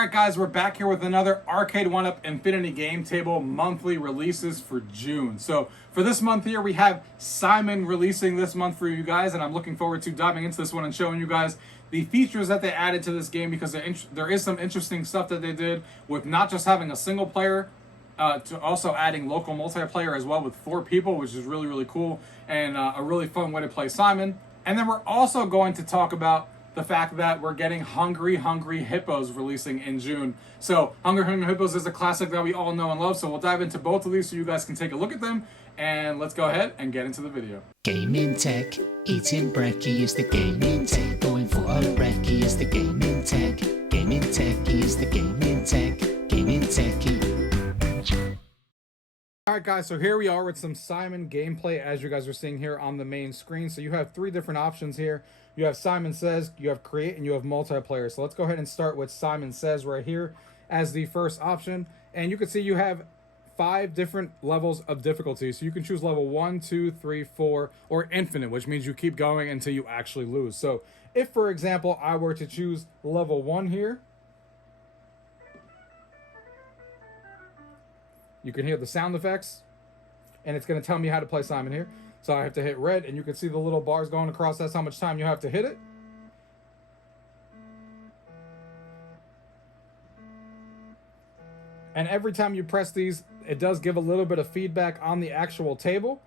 Alright guys, we're back here with another Arcade1Up Infinity Game Table monthly releases for June. So for this month here, we have Simon releasing this month for you guys, and I'm looking forward to diving into this one and showing you guys the features that they added to this game, because there is some interesting stuff that they did with not just having a single player, to also adding local multiplayer as well with 4 people, which is really, really cool and a really fun way to play Simon. And then we're also going to talk about the fact that we're getting Hungry Hippos releasing in June. So Hungry Hippos is a classic that we all know and love, so we'll dive into both of these so you guys can take a look at them, and let's go ahead and get into the video. Gaming tech, eating brekkie is the gaming tech, going for a brekkie is the gaming tech, gaming techie is the gaming tech, gaming techie. Alright guys, so here we are with some Simon gameplay as you guys are seeing here on the main screen. So you have 3 different options here. You have Simon Says, you have Create, and you have Multiplayer. So let's go ahead and start with Simon Says right here as the first option. And you can see you have 5 different levels of difficulty. So you can choose level 1, 2, 3, 4, or infinite, which means you keep going until you actually lose. So if, for example, I were to choose level 1 here, you can hear the sound effects, and it's going to tell me how to play Simon here. So I have to hit red, and you can see the little bars going across. That's how much time you have to hit it. And every time you press these, it does give a little bit of feedback on the actual table.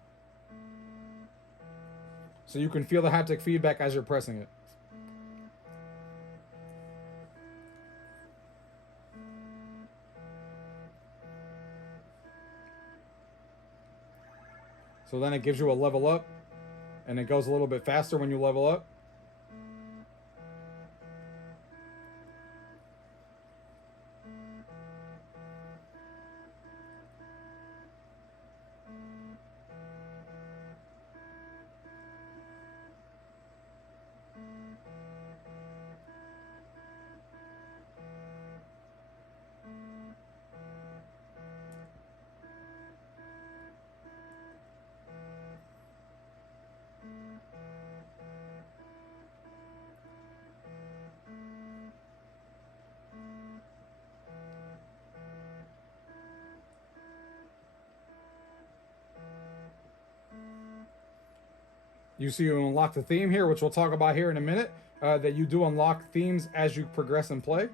So you can feel the haptic feedback as you're pressing it. So then it gives you a level up, and it goes a little bit faster when you level up. You see you unlock the theme here, which we'll talk about here in a minute, that you do unlock themes as you progress and play.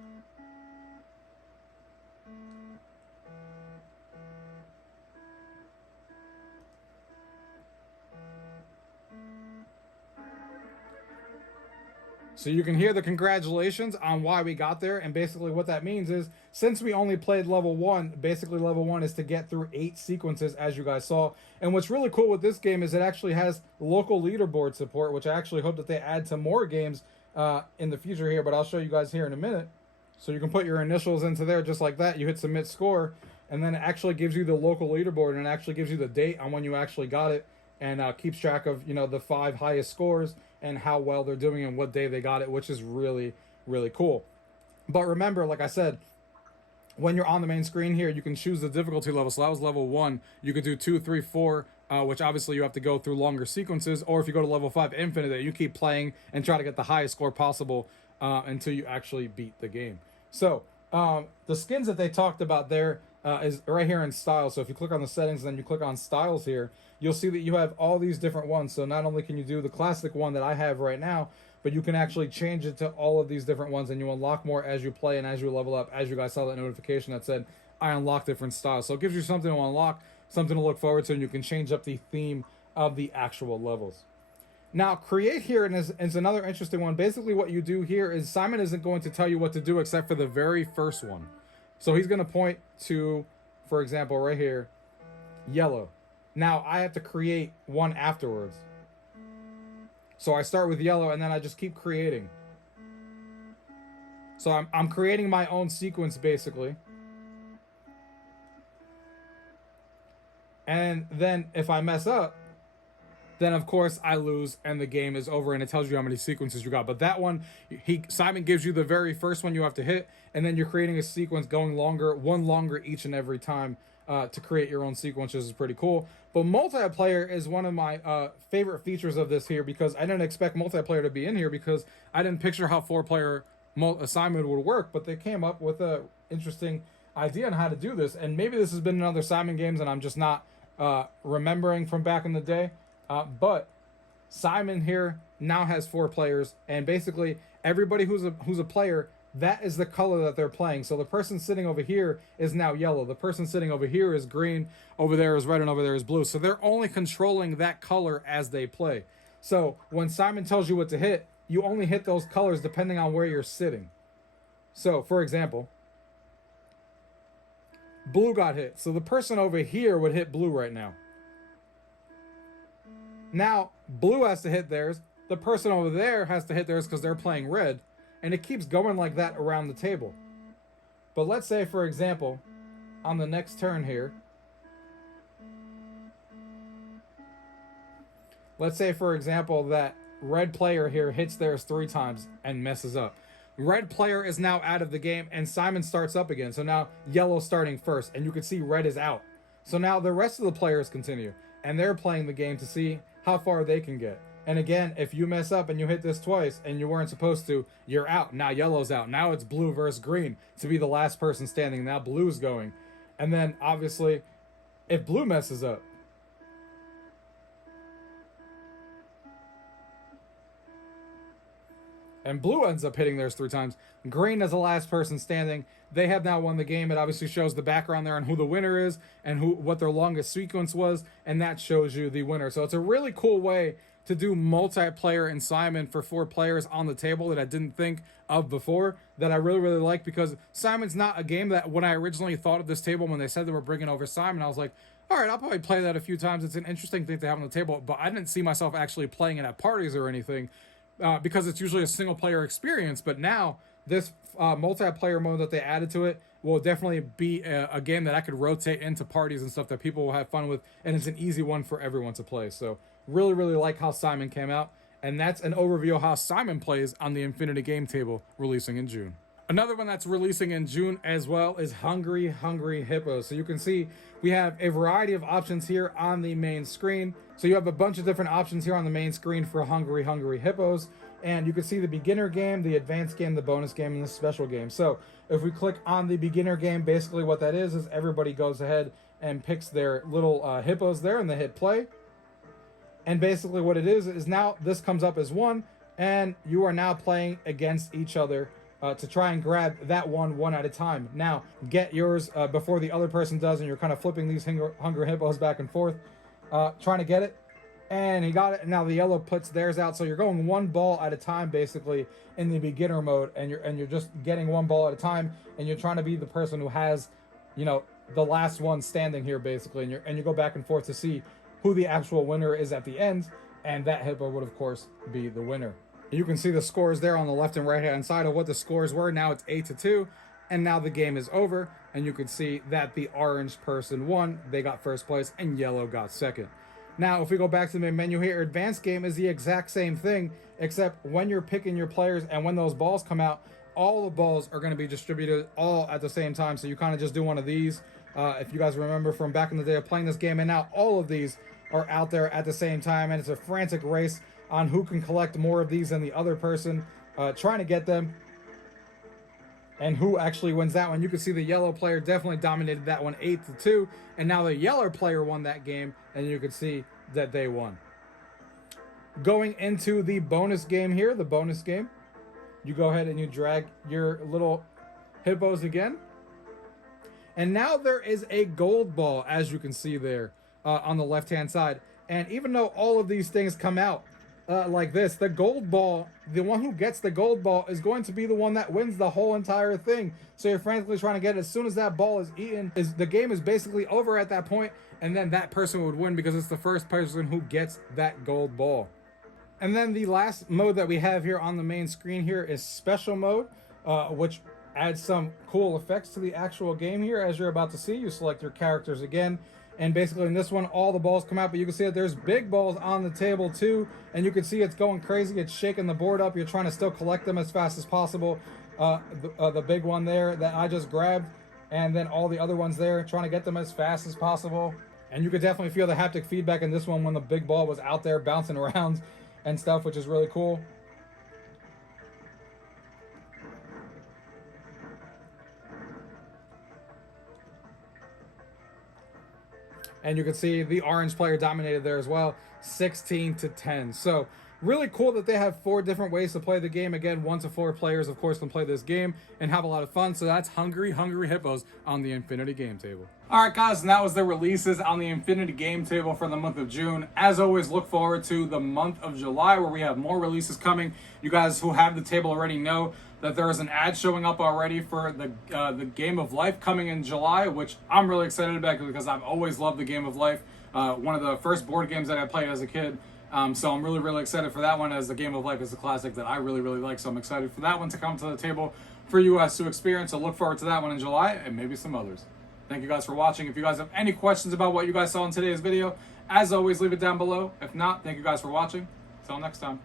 So you can hear the congratulations on why we got there, and basically what that means is, since we only played level 1, basically level 1 is to get through 8 sequences, as you guys saw. And what's really cool with this game is it actually has local leaderboard support, which I actually hope that they add to more games in the future here, but I'll show you guys here in a minute. So you can put your initials into there just like that. You hit submit score, and then it actually gives you the local leaderboard, and it actually gives you the date on when you actually got it, and keeps track of, you know, the 5 highest scores and how well they're doing and what day they got it, which is really, really cool. But remember, like I said, when you're on the main screen here, you can choose the difficulty level. So that was level 1. You could do 2, 3, 4, which obviously you have to go through longer sequences. Or if you go to level 5, infinite, you keep playing and try to get the highest score possible until you actually beat the game. So the skins that they talked about there is right here in style. So if you click on the settings and then you click on styles here, you'll see that you have all these different ones. So not only can you do the classic one that I have right now, but you can actually change it to all of these different ones, and you unlock more as you play and as you level up. As you guys saw that notification that said I unlock different styles. So it gives you something to unlock, something to look forward to, and you can change up the theme of the actual levels. Now, Create here is another interesting one. Basically what you do here is Simon isn't going to tell you what to do except for the very first one. So he's going to point to, for example, right here, yellow. Now, I have to create one afterwards. So I start with yellow, and then I just keep creating. So I'm creating my own sequence, basically. And then if I mess up, then of course I lose and the game is over, and it tells you how many sequences you got. But that one, Simon gives you the very first one you have to hit, and then you're creating a sequence going longer, one longer each and every time to create your own sequence, which is pretty cool. But multiplayer is one of my favorite features of this here, because I didn't expect multiplayer to be in here, because I didn't picture how 4-player Simon would work, but they came up with a interesting idea on how to do this. And maybe this has been in other Simon games and I'm just not remembering from back in the day. But Simon here now has 4 players, and basically everybody who's a player, that is the color that they're playing. So the person sitting over here is now yellow. The person sitting over here is green. Over there is red, and over there is blue. So they're only controlling that color as they play. So when Simon tells you what to hit, you only hit those colors depending on where you're sitting. So, for example, blue got hit. So the person over here would hit blue right now. Now, blue has to hit theirs. The person over there has to hit theirs because they're playing red. And it keeps going like that around the table. But let's say, for example, on the next turn here, let's say, for example, that red player here hits theirs 3 times and messes up. Red player is now out of the game, and Simon starts up again. So now yellow's starting first, and you can see red is out. So now the rest of the players continue, and they're playing the game to see how far they can get. And again, if you mess up and you hit this twice and you weren't supposed to, you're out. Now yellow's out. Now it's blue versus green to be the last person standing. Now blue's going. And then obviously, if blue messes up, and blue ends up hitting theirs 3 times, green is the last person standing. They have now won the game. It obviously shows the background there and who the winner is and what their longest sequence was, and that shows you the winner. So it's a really cool way to do multiplayer in Simon for 4 players on the table that I didn't think of before, that I really, really like, because Simon's not a game that when I originally thought of this table, when they said they were bringing over Simon, I was like, all right, I'll probably play that a few times. It's an interesting thing to have on the table, but I didn't see myself actually playing it at parties or anything, because it's usually a single player experience. But now this multiplayer mode that they added to it will definitely be a game that I could rotate into parties and stuff that people will have fun with, and it's an easy one for everyone to play. So really, really like how Simon came out, and that's an overview of how Simon plays on the Infinity Game Table, releasing in June. Another one that's releasing in June as well is Hungry Hippos. So you can see we have a variety of options here on the main screen. So you have a bunch of different options here on the main screen for Hungry Hippos. And you can see the beginner game, the advanced game, the bonus game, and the special game. So if we click on the beginner game, basically what that is everybody goes ahead and picks their little hippos there, and they hit play. And basically what it is now this comes up as 1, and you are now playing against each other to try and grab that one at a time. Now, get yours before the other person does, and you're kind of flipping these hungry hippos back and forth, trying to get it. And he got it, and now the yellow puts theirs out. So you're going 1 ball at a time, basically, in the beginner mode, and you're just getting 1 ball at a time, and you're trying to be the person who has, you know, the last one standing here, basically, and you go back and forth to see who the actual winner is at the end, and that hippo would, of course, be the winner. You can see the scores there on the left and right hand side of what the scores were. Now it's 8-2, and now the game is over, and you can see that the orange person won. They got first place, and yellow got second. Now, if we go back to the main menu here, advanced game is the exact same thing, except when you're picking your players and when those balls come out, all the balls are going to be distributed all at the same time. So you kind of just do one of these. If you guys remember from back in the day of playing this game, and now all of these are out there at the same time, and it's a frantic race on who can collect more of these than the other person, trying to get them, and who actually wins that one. You can see the yellow player definitely dominated that one 8-2, and now the yellow player won that game, and you can see that they won. Going into the bonus game here, the bonus game, you go ahead and you drag your little hippos again, and now there is a gold ball, as you can see there on the left hand side. And even though all of these things come out like this, the gold ball, the one who gets the gold ball is going to be the one that wins the whole entire thing. So you're frantically trying to get it. As soon as that ball is eaten, the game is basically over at that point, and then that person would win because it's the first person who gets that gold ball. And then the last mode that we have here on the main screen here is special mode, which adds some cool effects to the actual game here. As you're about to see, you select your characters again, and basically in this one all the balls come out, but you can see that there's big balls on the table too, and you can see it's going crazy. It's shaking the board up. You're trying to still collect them as fast as possible. The big one there that I just grabbed, and then all the other ones there, trying to get them as fast as possible. And you could definitely feel the haptic feedback in this one when the big ball was out there bouncing around and stuff, which is really cool. And you can see the orange player dominated there as well, 16-10. So really cool that they have 4 different ways to play the game. Again, 1 to 4 players, of course, can play this game and have a lot of fun. So that's Hungry Hippos on the Infinity Game Table. All right, guys, and that was the releases on the Infinity Game Table for the month of June. As always, look forward to the month of July, where we have more releases coming. You guys who have the table already know that there is an ad showing up already for the Game of Life coming in July, which I'm really excited about because I've always loved the Game of Life. One of the first board games that I played as a kid. So I'm really excited for that one, as the Game of Life is a classic that I really like. So I'm excited for that one to come to the table for you guys to experience. So look forward to that one in July, and maybe some others. Thank you guys for watching. If you guys have any questions about what you guys saw in today's video, as always, leave it down below. If not, thank you guys for watching. Until next time.